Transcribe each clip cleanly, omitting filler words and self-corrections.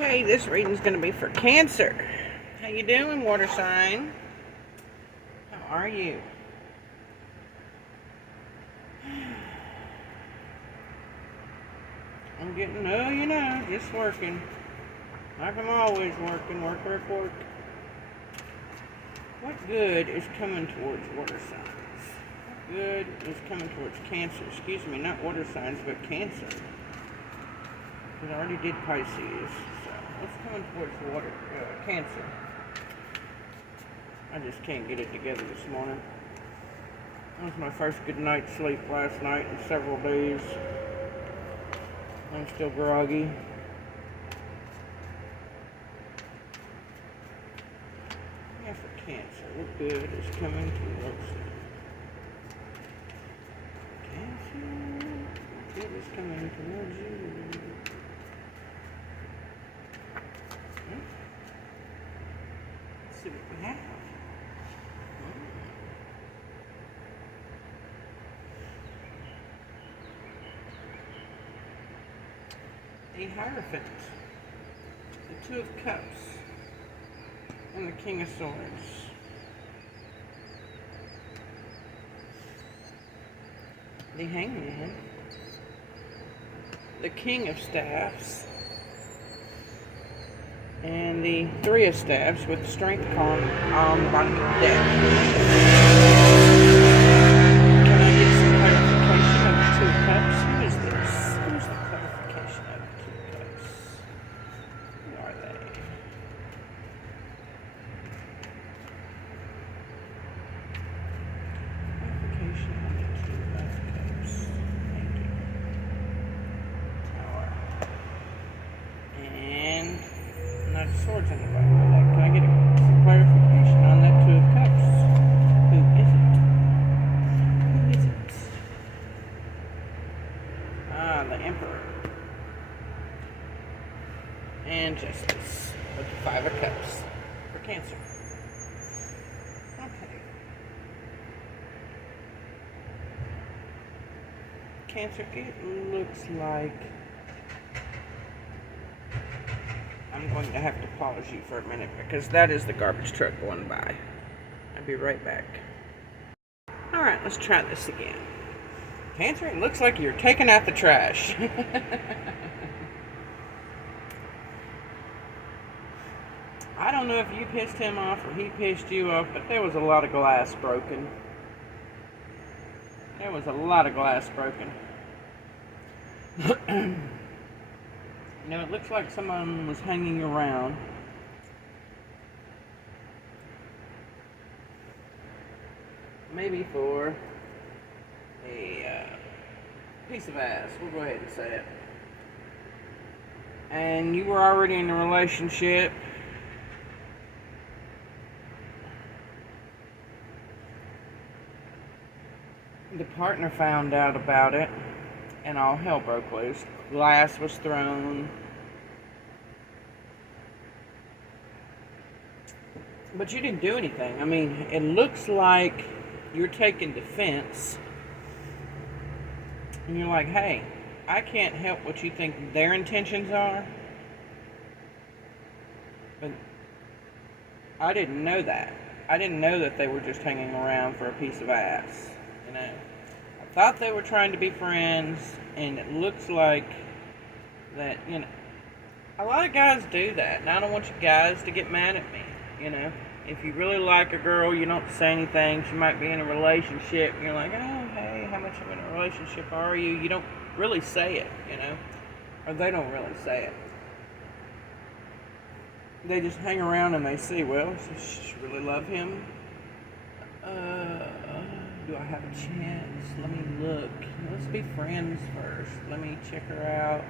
Okay, this reading's going to be for Cancer. How you doing, water sign? How are you? I'm getting, just working. Like I'm always working, work. What good is coming towards water signs? What good is coming towards Cancer? Excuse me, not water signs, but Cancer. Because I already did Pisces. So what's coming towards Cancer? I just can't get it together this morning. That was my first good night's sleep last night in several days. I'm still groggy. Yeah, for Cancer, what good is coming towards them? Cancer, what good is coming towards you? Let's see what we have. The Hierophant, the Two of Cups, and the King of Swords. The Hangman, the King of Staffs, and the Three of Staffs with the Strength card on the bottom of the deck. Can I get some clarification of the Two of Cups? Who is this? Who's the clarification of the Two of Cups? Who are they? Clarification on the Two of Cups. Thank you. Tower. And Knight of Swords in the bottom of that. Can I get some clarification on that Two of Cups? Who is it? Who is it? Ah, the Emperor. And Justice with the Five of Cups for Cancer. Okay. Cancer, it looks like I'm going to have to pause you for a minute because that is the garbage truck going by. I'll be right back. Alright, let's try this again. Cancer, it looks like you're taking out the trash. I don't know if you pissed him off or he pissed you off, but there was a lot of glass broken. There was a lot of glass broken. It looks like someone was hanging around. Maybe for a piece of ass. We'll go ahead and say it. And you were already in a relationship. The partner found out about it, and all hell broke loose. Glass was thrown. But you didn't do anything. I mean, it looks like you're taking defense. And you're like, hey, I can't help what you think their intentions are. But I didn't know that. I didn't know that they were just hanging around for a piece of ass. I thought they were trying to be friends, and it looks like that, a lot of guys do that, and I don't want you guys to get mad at me, If you really like a girl, you don't say anything. She might be in a relationship, and you're like, oh, hey, how much of a relationship are you? You don't really say it, Or they don't really say it. They just hang around and they see, well, does she really love him? Do I have a chance? Let me look. Let's be friends first. Let me check her out.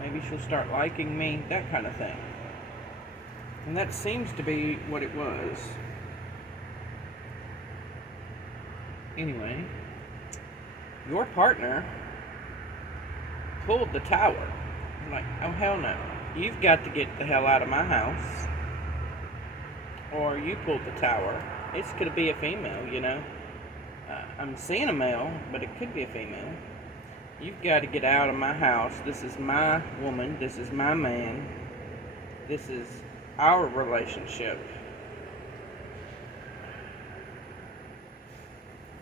Maybe she'll start liking me. That kind of thing. And that seems to be what it was. Anyway, your partner pulled the Tower. I'm like, oh hell no. You've got to get the hell out of my house. Or you pulled the Tower. It's going to be a female, I'm seeing a male, but it could be a female. You've got to get out of my house. This is my woman. This is my man. This is our relationship.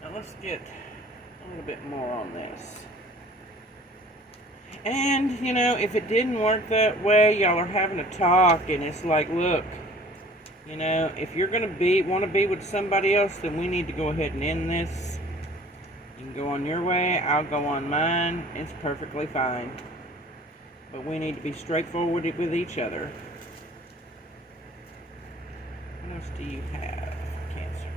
Now let's get a little bit more on this. And, if it didn't work that way, y'all are having a talk, and it's like, look, if you're going to want to be with somebody else, then we need to go ahead and end this. You can go on your way, I'll go on mine. It's perfectly fine. But we need to be straightforward with each other. What else do you have? Cancer.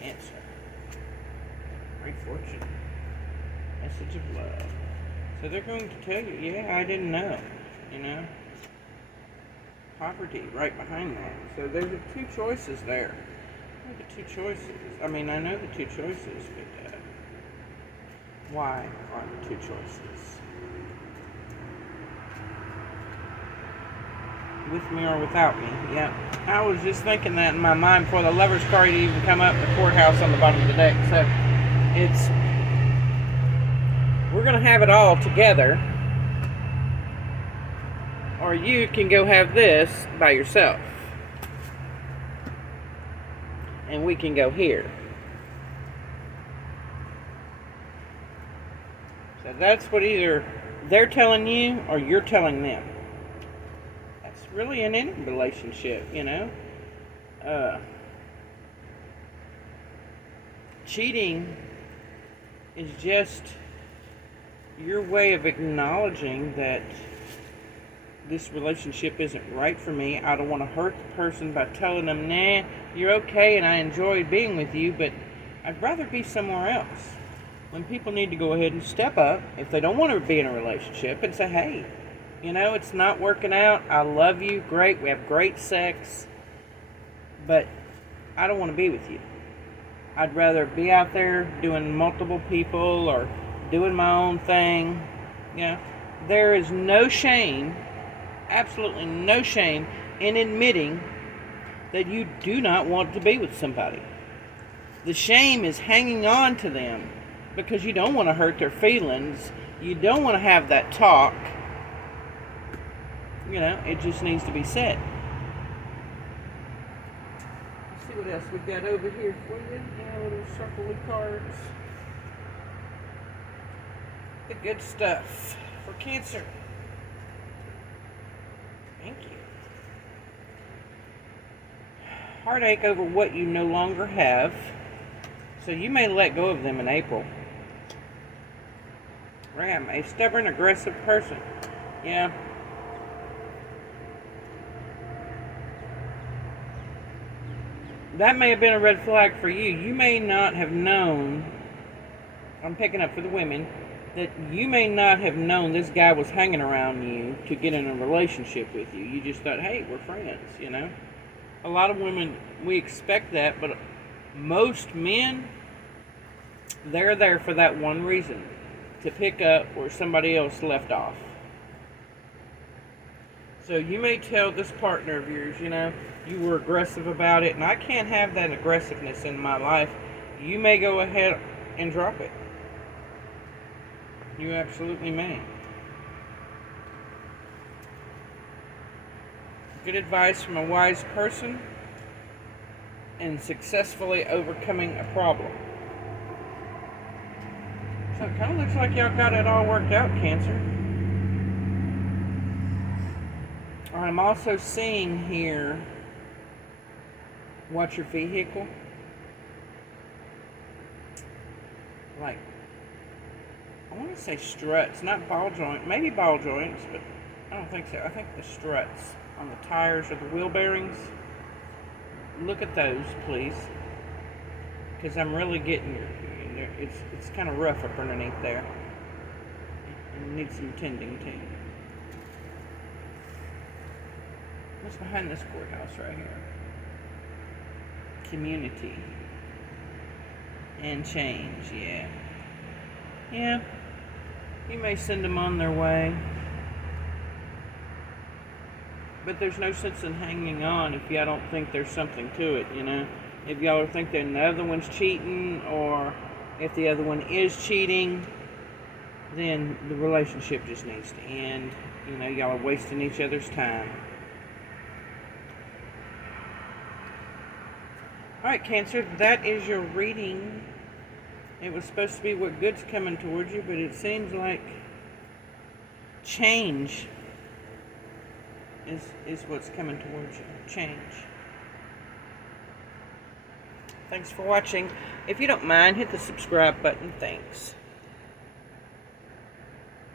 Cancer. Great fortune. Message of love. So they're going to tell you, yeah, I didn't know. Poverty right behind that. So there's the two choices there. The two choices. I mean, I know the two choices, but why are the two choices? With me or without me? Yeah. I was just thinking that in my mind before the lover's card even come up, the courthouse on the bottom of the deck. So we're going to have it all together, or you can go have this by yourself. And we can go here. So that's what either they're telling you or you're telling them. That's really in any relationship, Cheating is just your way of acknowledging that this relationship isn't right for me. I don't want to hurt the person by telling them, nah, you're okay and I enjoyed being with you, but I'd rather be somewhere else. When people need to go ahead and step up, if they don't want to be in a relationship, and say, hey, it's not working out. I love you. Great. We have great sex. But I don't want to be with you. I'd rather be out there doing multiple people or doing my own thing. There is no shame, absolutely no shame, in admitting that you do not want to be with somebody. The shame is hanging on to them because you don't want to hurt their feelings. You don't want to have that talk. It just needs to be said. Let's see what else we got over here for you. Little shuffly cards. The good stuff for Cancer. Thank you. Heartache over what you no longer have. So you may let go of them in April. Ram, a stubborn, aggressive person. Yeah. That may have been a red flag for you. You may not have known, I'm picking up for the women, that you may not have known this guy was hanging around you to get in a relationship with you. You just thought, hey, we're friends, A lot of women, we expect that, but most men, they're there for that one reason, to pick up where somebody else left off. So you may tell this partner of yours, you were aggressive about it, and I can't have that aggressiveness in my life. You may go ahead and drop it. You absolutely may. Good advice from a wise person in successfully overcoming a problem. So it kind of looks like y'all got it all worked out, Cancer. I'm also seeing here, watch your vehicle. Like, I want to say struts, not ball joint, maybe ball joints, but I don't think so. I think the struts on the tires or the wheel bearings. Look at those, please, because I'm really getting your, it's kind of rough up underneath there. It needs some tending to. What's behind this courthouse right here? Community and change, yeah. Yeah, you may send them on their way, but there's no sense in hanging on if y'all don't think there's something to it, If y'all think that the other one's cheating or If the other one is cheating, then the relationship just needs to end. You know, y'all are wasting each other's time. Alright, Cancer, that is your reading. It was supposed to be what good's coming towards you, but it seems like change is what's coming towards you. Change. Thanks for watching. If you don't mind, hit the subscribe button. Thanks.